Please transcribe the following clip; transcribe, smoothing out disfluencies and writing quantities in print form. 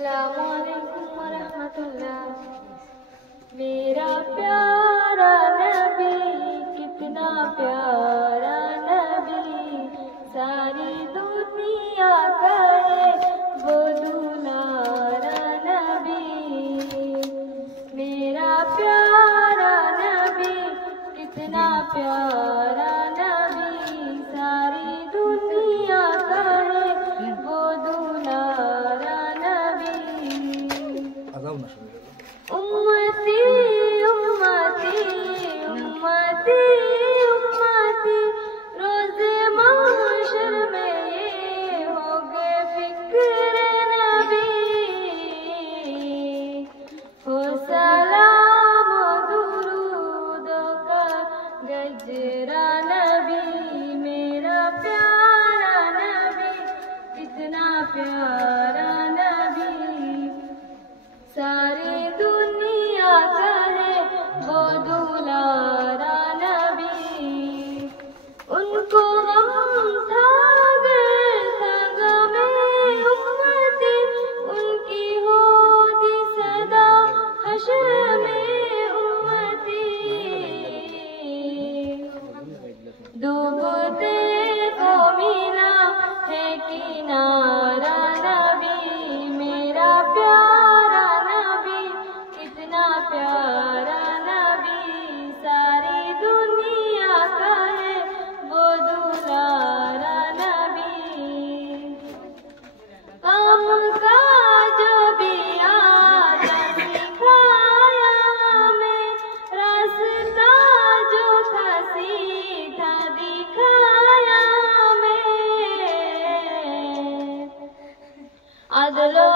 अस्सलामुअलैकुम वरहमतुल्लाह। मेरा प्यारा नबी, कितना प्यारा नबी, सारी दुनिया कहे वो दुलारा नबी। मेरा प्यारा नबी, कितना प्यारा नबी, सारी दुनिया कहे वो दुलारा नबी। उम्मती उम्मती उम्मती उम्मती, रोज़े महशर में ये होगे फिक्र नबी। हो सलाम दुरूदों का गजरा नबी। मेरा प्यारा नबी, कितना प्यारा नबी, सारी दुनिया कहे वो दुलारा नबी। उनको हम था में उम्मती, उनकी होगी सदा हश्र में उम्मती। डूबते को मिला है किनारा नबी। मेरा प्यारा नबी, कितना प्यारा नबी, सारी दुनिया कहे वो दुलारा नबी। काम का जो भी आदम सिखाया हमें, रास्ता जो था सीधा दिखाया हमें। अदलो